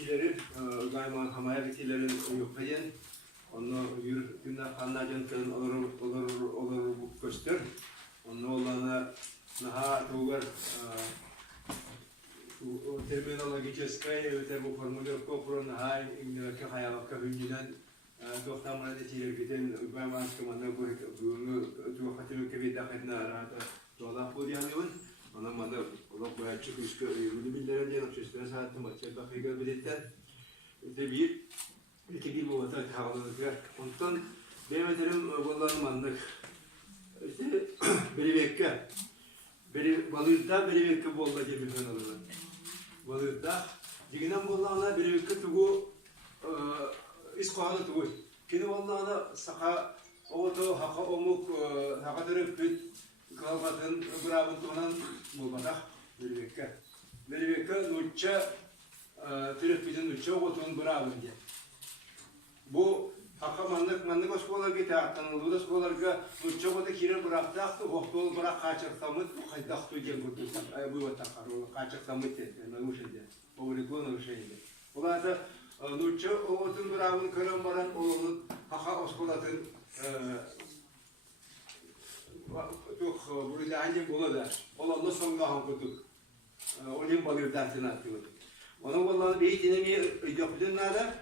bitilerin, gayman hamaya bitilerin yukarıyan, onu yürütümden kanlıcın olur bu göster. Onu olana naha tuğlar terminologическое, это bu формулировка про наha İngilizce hayalaka hüncüden doktamına bitiler giden gayman kımanda bunu tuğhatını kebide kadına arada doğal bu diyemiyorsun. Ona mana Allah bu açık üstü yürüdü bildiren diye açıkçası saatim açık dakika bilirler. İşte bir iki gibi bu vatan havalıklar. Ondan demeterim vallahi mandık. İşte biri bekle. Biri balıkta biri bekle bolla diye bir fenomen olur. Balıkta diginen bollağına biri bekle tuğu iskoğanı tuğu. Kini bollağına saka oto haka omuk hakatırı püt kalbatın bravo tonan bulmadak Belbek'e. Belbek'e nutça türefinin nutça otun bravo diye. Bu manlık oskolar ki tanıldı oskolar ki nutça otu kire bıraktı oktol bırak kaçırtamıt bu kaydaktı diye kurtulsak bu vatakar o kaçırtamıt diye ne uşaydı. O reklam uşaydı. Ola da nutça otun bravo kırım baran onun haka oskolatın Çok burada hangi bulalar, olanla sonuna hangutuk, olayım balığı dertini atıyor. Onun vallahi bir dinamiği yaptığın nada,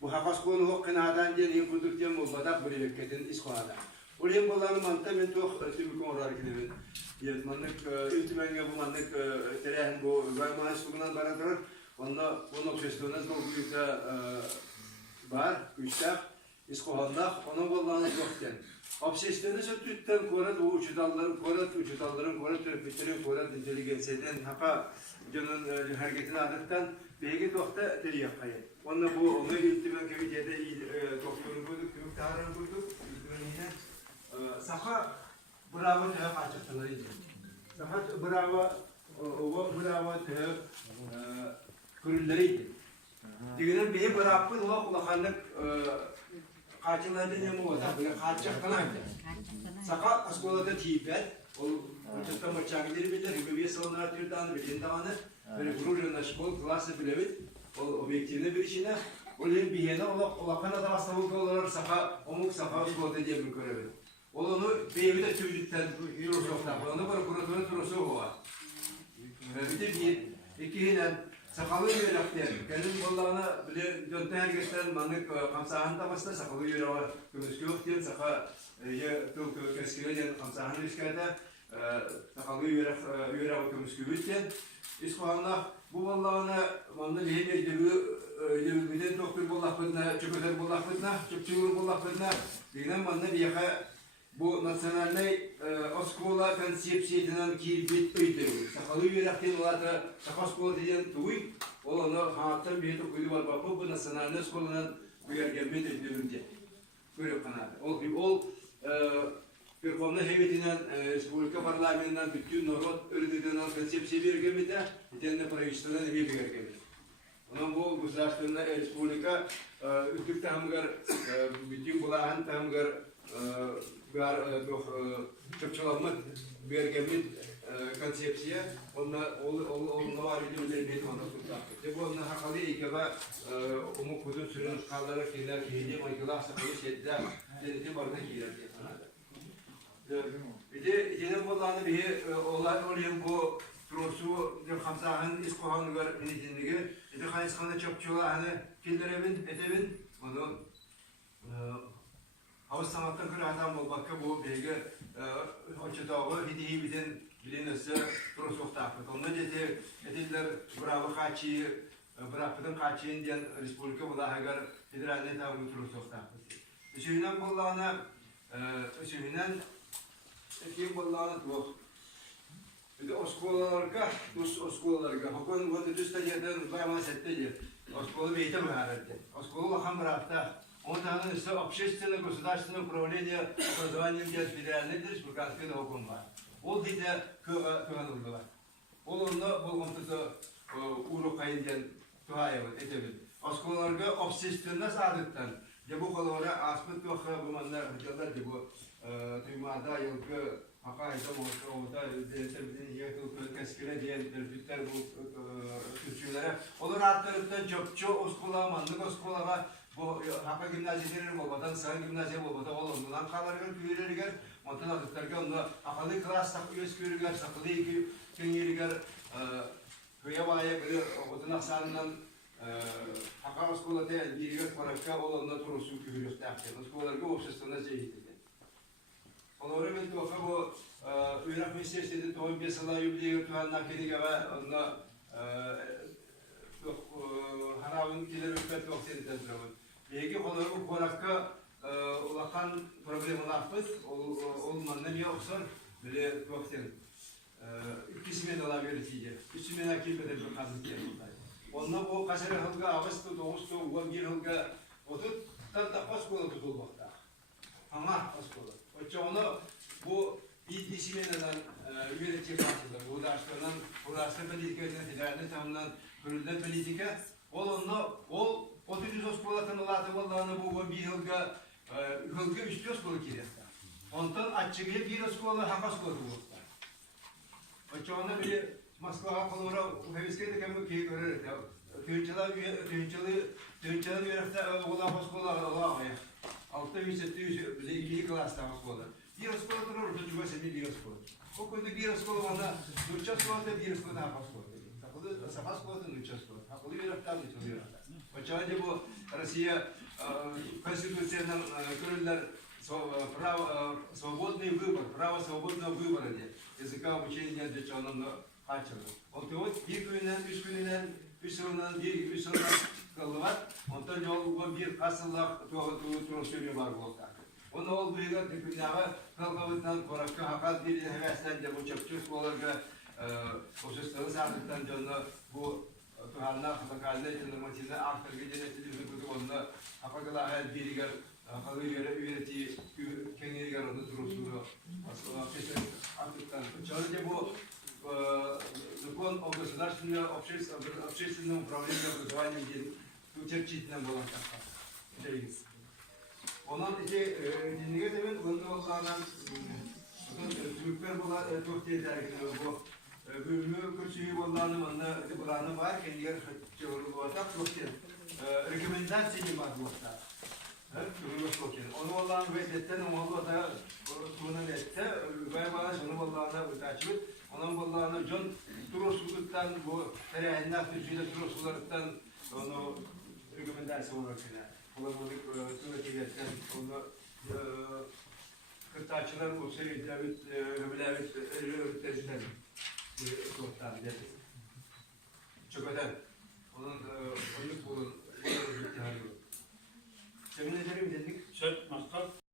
bu hakas konu hokkanadan diye ne kurduk diye mu badak böyle bekletin iskonada. Olayım vallahi mantı ben çok tüm konular gidelim. Yetmanlık, iltimenge bu manlık terehen bu gayman sukunan baradır. Onun kestiyonuz bu büyükte var, güçler, iskonda. Onun vallahi yok yani. Obsesiyonu sötütten korat uçutalların törpütlerin korat inteligensiyadan haka canın hareketini adıktan belki dokta teri yapayı. Onunla bu onu iltimen kevitiyede doktorun koyduk, tümük taharını koyduk. İltimen saka bravo tühek açıktaları idi. Saka bravo tühek kürülleri idi. Diginen beyi bırakın ola kulakanlık kaçınlarda ne mi olacak? Böyle kaçacak falan. Saka askolada tiyipet, o uçakta maçakları bilir, gibi bir salonlar türden bir tane böyle gururla şkol klası bilevit, o objektifine bir işine, olayın bir yene ola Kanada hastalık olarak saka omuk saka askolada diye bir görevi. Onu beyi de tüydükten yürür sokta, onu böyle kuratörün turusu var. Bir de bir iki yine sakalı yürek diye. Kendim vallahi bile dönte herkesten manlık kamsahan tamasında sakalı yürek var. Kümüskü yok diye saka ya tüm keskile diye kamsahan riskede sakalı yürek kümüskü biten. İskuhanla bu vallahi manlı lehine bir doktor bollak bidna, çöpeder bollak bidna, çöpçüğür bollak bidna. Dinen manlı bir yaka bu nasyonalne oskola konsepsiyetinden kilbit öydürüyor. Sakalı yürekten olada sakaskola diyen tuğuy, onu haattan bir de kuydu var bakı bu nasyonalne oskolanın bu yergelmet öydürüyor diye. Böyle kanadı. Ol bir konuda hevetinden Respublika Parlamentinden bütün norot öğretilen konsepsiye bir gelmede, bir tane projelerden bir gelmede. Onun bu Guslaştığında Respublika Türk tamgar bütün bulağın tamgar gar çöpçülanma bergemin konsepsiye onunla var ediyorlar bir konuda tutmak. Bu onunla hakalı ikaba umut kudun sürün kallara kiler kiydi maykılar saklı şeyde denetim vardı kiler diye sanırdı. Bir de yine bunlarla bir olay oluyor bu trosu bir hamsahın iskohan gar nitindigi. Bir de hayıskanda çöpçüler hani kilderemin etevin bunu Havuz sanattan kır adam olmakta bu belge açıdağı hidiyi bilinirse prosok taklit. Onda dediler bravo kaçıyı bırakıdan kaçıyın diyen Respublika bu da hagar federalde tabi prosok taklit. Üsüğünden bollağına üsüğünden kim bollağına bu. Bir de oskolalarga, hakon bu düzde yerden bayman sette diye. Oskola beyte müharrette. Oskola ham bıraktı. Он там все общественное государственное управление образованием где федеральный республиканский округ бар. Ол дейді көңілді бар. Ол онда болғанда урок қайындан туайын етемін. Осколарға общественное садыктан. Де бұл қолора аспыт тоқы бұмандар hıcalar de bu tüymada yılgı Hakayda orada devletimizin yakın teskile diyen devletler bu küçüklere olur hatlarından çöpçü oskulamanlık oskulaga bu Haka gimnaziyeleri olmadan Sarı gimnaziye olmadan olmadan kalarlar büyürler ondan adıklarga onda akalı klas takıyız körüger sakılı iki kengeriger köye vaya böyle odun aksanından Haka oskulada biriger parakka olanda turusu kühürüz derken oskulalarga obsesiyona zeyitli. Onları ben de bu Irak Meselesi'nde tohum piyasada yüklüyor tuhanlar kedi ve onda haravın kiler ülket vaktini tezgahın. Belki onları bu konakka ulakan problemi lafız olmanın yoksa bile vaktini. İkisini de alabilir. İkisini de kim bilir bir kadın diye buradayım. Ondan o kasere hılga, Ağustos, Ağustos, Uğur hılga otur, da paskola tutulmakta. Ama paskola. Onu bu İdlisi'nden yönetici partide, bu daşlarından, burası politikasından, ticaretten tamamlanan bölümden politika, ol 30 oskolatın olatı vallahi bu bir yılga üstü oskola kiriyette. Ondan açıklığı bir oskola, hak oskola tutulmakta. Onu bir Moskova kolora heviskede kemik ki görür. Tüyünçalı yörefte ola oskola ola ya. 600-700 bize ikili klasta oskola. Bir oskola durur, tutucu seni bir oskola. O konuda bir oskola bana, Nurça oskola bir oskola hak oskola. Takılı Safa oskola Nurça oskola. Haklı yörefte Nurça yörefte. Почему bu Россия Конституцияның көрілер свободный выбор, право свободного выбора языка обучения для членов қачырды. Ол вот bir günнен, üç günнен, üç yıldan, üç yıldan kıldılar. Ondan yolun bir kasıllar turşuyu var bu oldu. Onu ol büyüğe dipindağı kılgavından korakka hakat dili hevesten de bu çöpçük olarga hususları sardıktan sonra bu tuhanlar hakkında tırnamatında artık gelenekli bir onda hakikaten her biriger hakikaten üyeti kendiler onu turşuyu aslında artıktan. Çünkü bu закон о государственном общественном управлении образованием учредительным было так. Onun için dinleye demin bunda olanlar Türkler bula Türkiye dergide bu bölümü küçüğü olanın onda buranı var kendiler çeviri olacak Türkiye rekomendasyon var burada. Onu olan vedetten onu da tuğuna vette ve bana şunu olanlar bu takip onun olanlar John Turos'tan bu tereyağından tücüyle Turos'lardan onu rekomendasyon olarak Olamadık Türkiye'den onu kırtasiyeler bu seviyeler öbürler öğretmenler kurtar dedi. Çok önemli. Onun